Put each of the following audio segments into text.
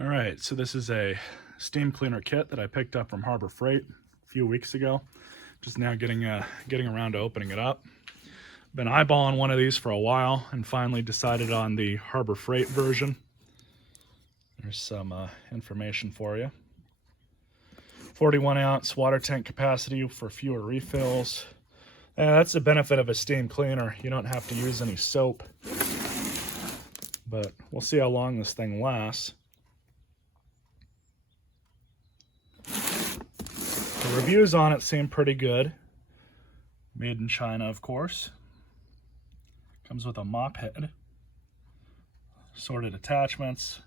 All right, so this is a steam cleaner kit that I picked up from Harbor Freight a few weeks ago. Just now getting around to opening it up. Been eyeballing one of these for a while and finally decided on the Harbor Freight version. There's some information for you. 41 ounce water tank capacity for fewer refills. That's the benefit of a steam cleaner. You don't have to use any soap. But we'll see how long this thing lasts. The reviews on it seem pretty good. Made in China, of course. Comes with a mop head, sorted attachments,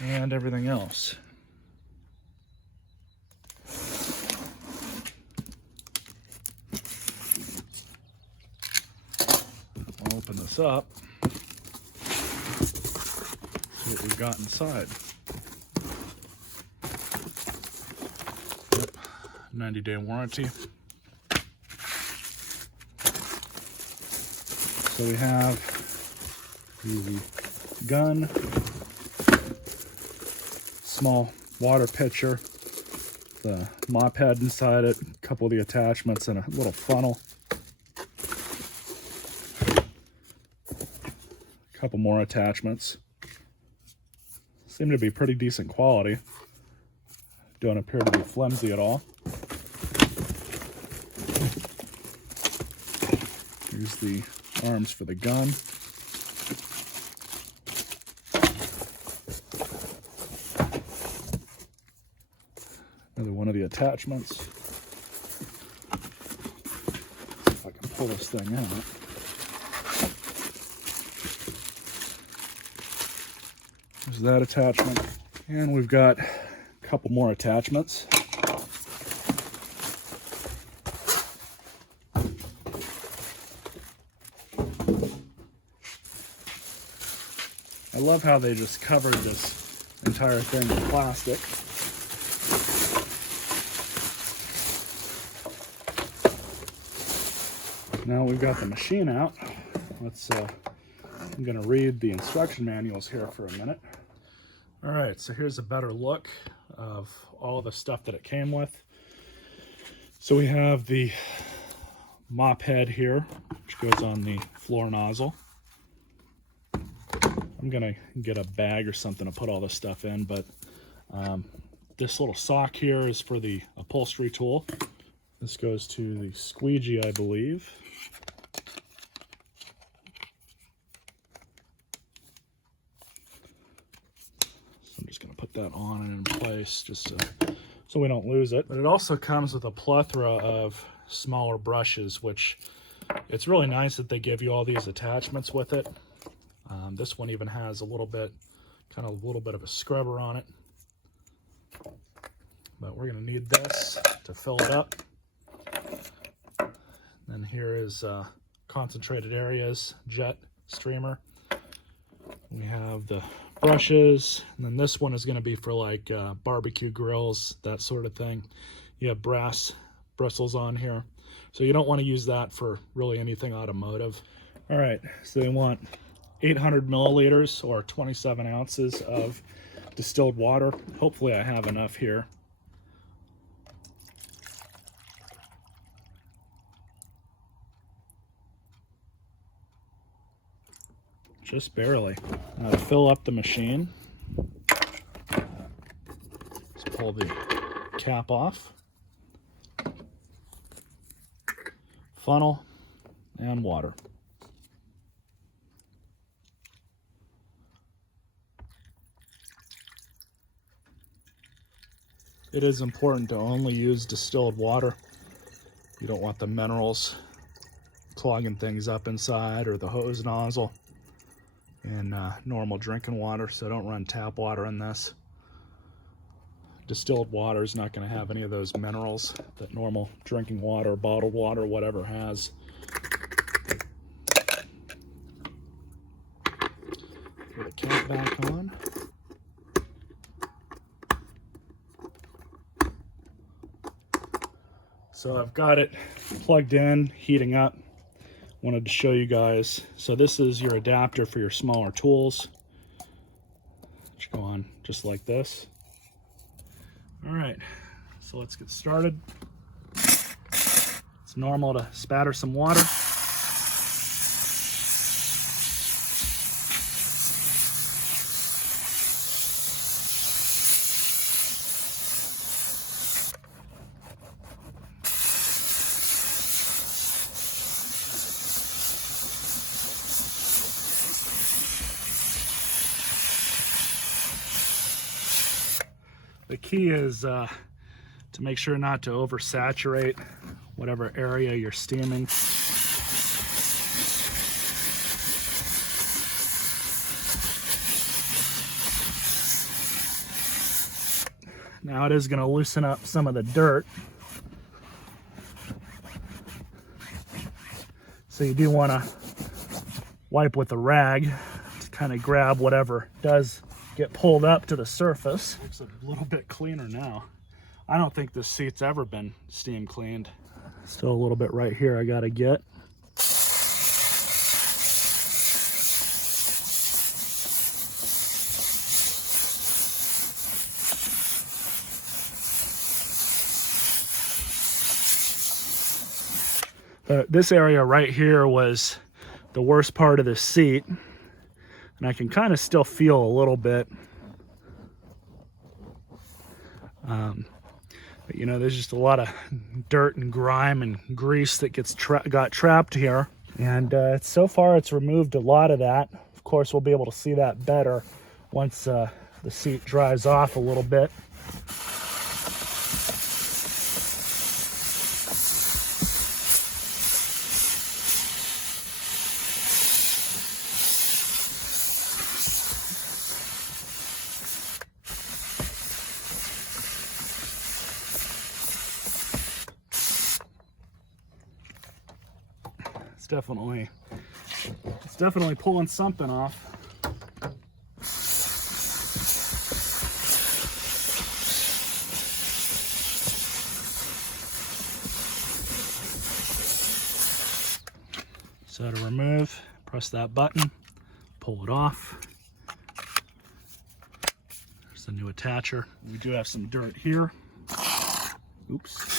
and everything else. I'll open this up, see what we've got inside. 90-day warranty. So we have the gun, small water pitcher, the mop head inside it, a couple of the attachments, and a little funnel. A couple more attachments. Seem to be pretty decent quality. Don't appear to be flimsy at all. Here's the arms for the gun. Another one of the attachments. If I can pull this thing out. There's that attachment. And we've got a couple more attachments. I love how they just covered this entire thing with plastic. Now we've got the machine out. I'm gonna read the instruction manuals here for a minute. All right, so here's a better look of all the stuff that it came with. So we have the mop head here, which goes on the floor nozzle. I'm gonna get a bag or something to put all this stuff in, but this little sock here is for the upholstery tool. This goes to the squeegee, I believe. So I'm just gonna put that on and in place just so we don't lose it. But it also comes with a plethora of smaller brushes, which it's really nice that they give you all these attachments with it. This one even has a little bit of a scrubber on it. But we're going to need this to fill it up. Then here is concentrated areas, jet streamer. We have the brushes, and then this one is going to be for like barbecue grills, that sort of thing. You have brass bristles on here. So you don't want to use that for really anything automotive. All right, so they want 800 milliliters or 27 ounces of distilled water. Hopefully I have enough here. Just barely. Now to fill up the machine, let's pull the cap off. Funnel and water. It is important to only use distilled water. You don't want the minerals clogging things up inside or the hose nozzle in normal drinking water, so don't run tap water in this. Distilled water is not going to have any of those minerals that normal drinking water, bottled water, whatever has. Put the cap back on. So I've got it plugged in, heating up. Wanted to show you guys. So this is your adapter for your smaller tools. which go on just like this. All right, so let's get started. It's normal to spatter some water. The key is to make sure not to oversaturate whatever area you're steaming. Now it is going to loosen up some of the dirt. So you do want to wipe with a rag to kind of grab whatever does get pulled up to the surface. Looks a little bit cleaner now. I don't think this seat's ever been steam cleaned. Still a little bit right here I gotta get. This area right here was the worst part of the seat. And I can kind of still feel a little bit. But you know, there's just a lot of dirt and grime and grease that got trapped here. And so far it's removed a lot of that. Of course, we'll be able to see that better once the seat dries off a little bit. It's definitely pulling something off. So to remove, press that button, pull it off. There's the new attacher. We do have some dirt here. Oops.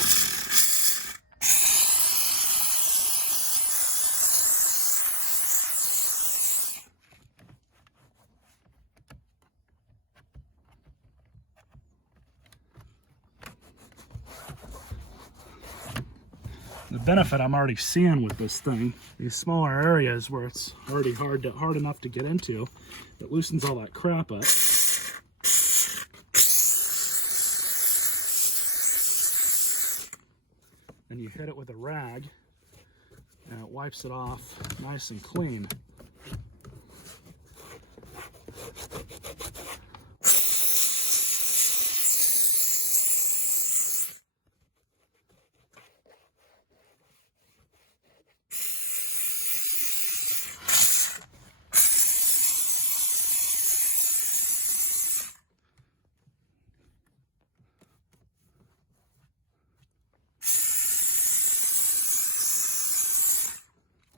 The benefit I'm already seeing with this thing, these smaller areas where it's already hard enough to get into, it loosens all that crap up. And you hit it with a rag, and it wipes it off nice and clean.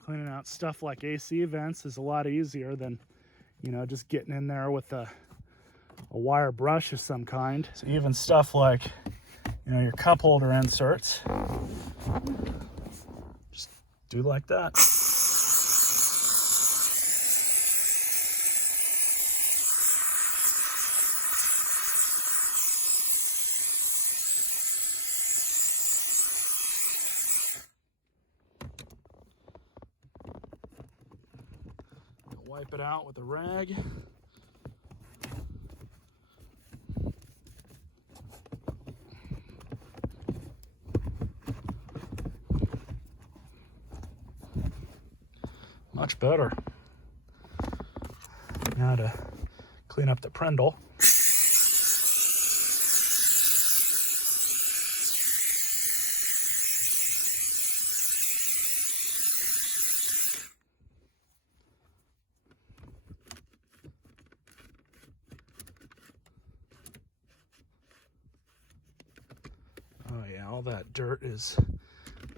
Cleaning out stuff like AC vents is a lot easier than, you know, just getting in there with a wire brush of some kind. So even stuff like, you know, your cup holder inserts, just do like that. Wipe it out with a rag. Much better. Now to clean up the prindle. Oh yeah, all that dirt is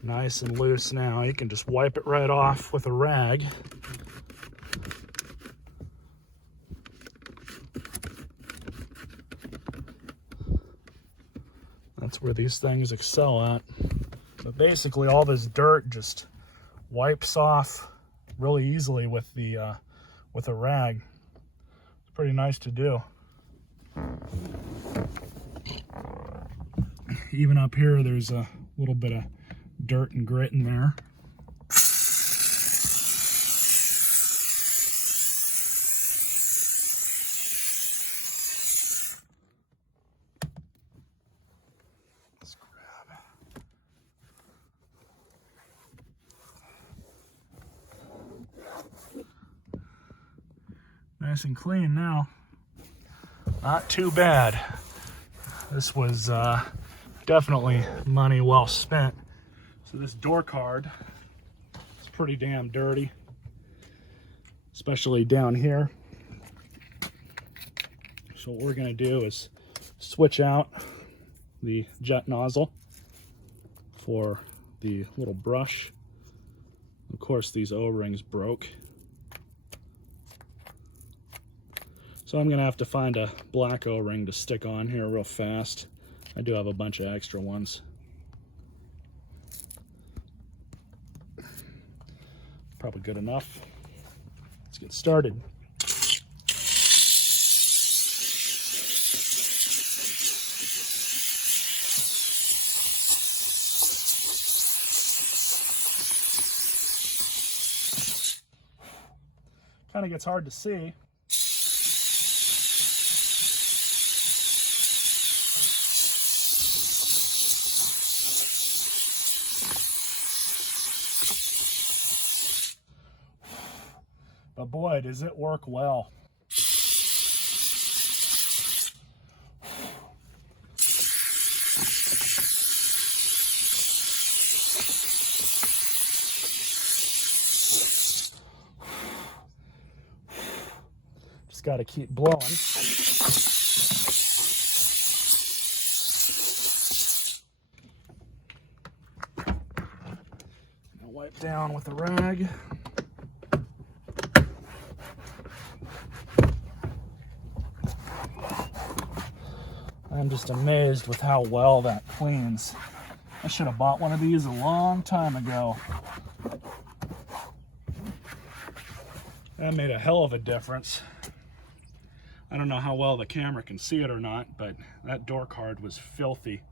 nice and loose now. You can just wipe it right off with a rag. That's where these things excel at. But basically all this dirt just wipes off really easily with a rag. It's pretty nice to do. Even up here, there's a little bit of dirt and grit in there. Let's grab. Nice and clean now. Not too bad. This was definitely money well spent. So this door card is pretty damn dirty, especially down here. So what we're gonna do is switch out the jet nozzle for the little brush. Of course, these O-rings broke. So I'm gonna have to find a black O-ring to stick on here real fast. I do have a bunch of extra ones. Probably good enough. Let's get started. Kind of gets hard to see. But boy, does it work well. Just got to keep blowing. I'll wipe down with a rag. I'm just amazed with how well that cleans. I should have bought one of these a long time ago. That made a hell of a difference. I don't know how well the camera can see it or not, but that door card was filthy.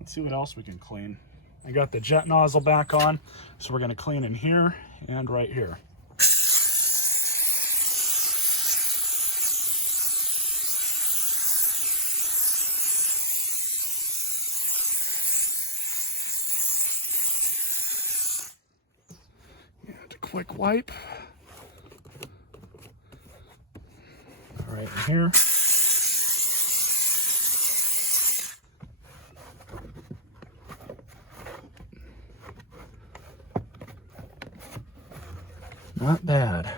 Let's see what else we can clean. I got the jet nozzle back on, so we're going to clean in here and right here. Quick wipe. Right in here. Not bad.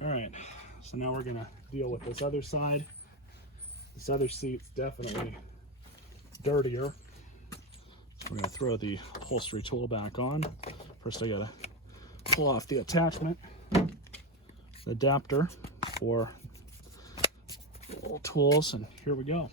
All right, so now we're gonna deal with this other side. This other seat's definitely dirtier. We're gonna throw the upholstery tool back on. First I gotta pull off the attachment, the adapter for the little tools, and here we go.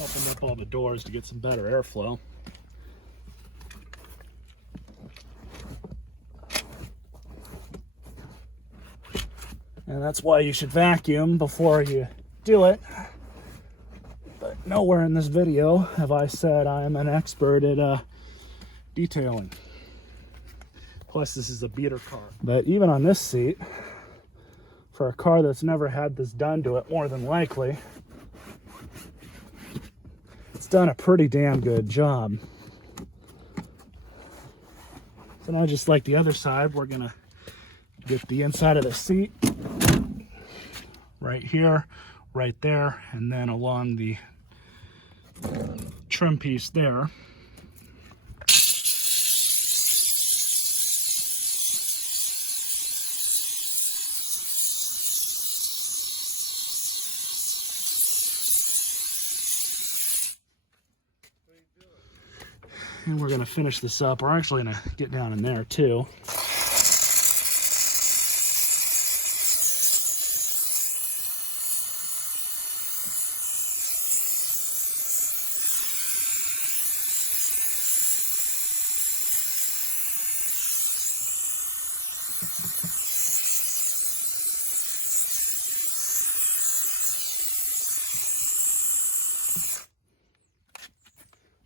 Open up all the doors to get some better airflow. And that's why you should vacuum before you do it. But nowhere in this video have I said I am an expert at detailing. Plus this is a beater car. But even on this seat, for a car that's never had this done to it, more than likely, it's done a pretty damn good job. So now, just like the other side, we're gonna Get the inside of the seat right here, right there, and then along the trim piece there. And we're going to finish this up. We're actually going to get down in there too.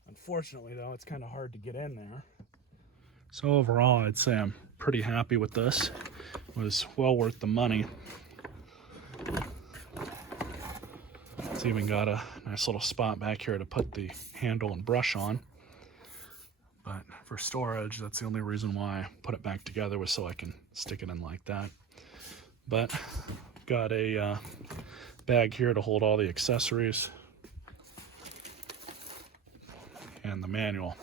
Unfortunately, though, it's kind of hard to get in there. So overall, I'd say I'm pretty happy with this. It was well worth the money. It's even got a nice little spot back here to put the handle and brush on. But for storage, that's the only reason why I put it back together, was so I can stick it in like that. But got a bag here to hold all the accessories and the manual.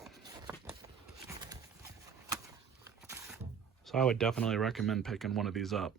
So I would definitely recommend picking one of these up.